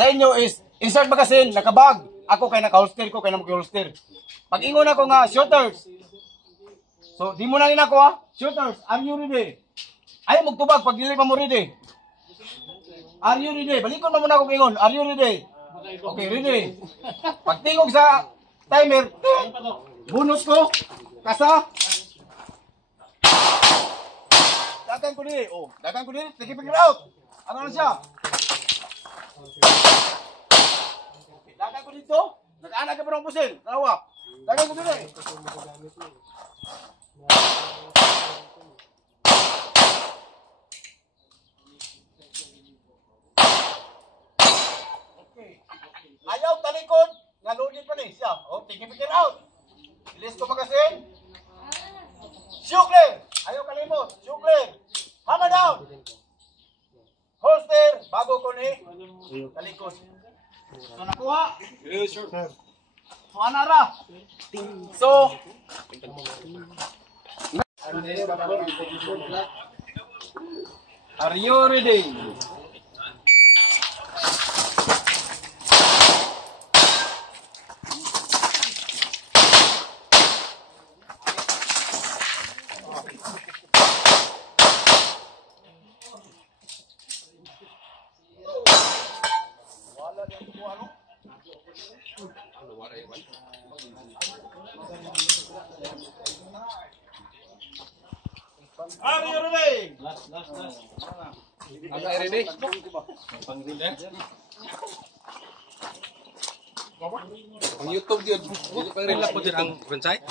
sa inyo is insert magazine, nakabag. Ako kay naka-holster ko, kay na mag-holster. Pag ingon ako nga, shooters. So, di mo na rin ako ha. Shooters, are you ready? Ayaw magtubag pag dili pa mo ready. Are you ready? Balikon mo muna ako ingon. Are you ready? Okay, ready. Pag tingog sa timer, bonus ko, kasa. Dagan ko dili. Oh, dagan ko dili. Take it out. Ano na siya? Dagan ko dito. Nag-anak ka pa ng pusil. Tawa. Dagan ko dili. Okay. Ayaw talikod. Nalugin pa ni siya. Oh, take it out. Release ko magasin. Shoot clear. Ayaw kalimot. Shoot clear. Hammer down. Holster. Bago ko ni talikod. So nakuha. Yes, sir. So anara. So are you ready? Are you ready? Last. Agak ready? Pang YouTube dia. Jadi pang relap po din ang website.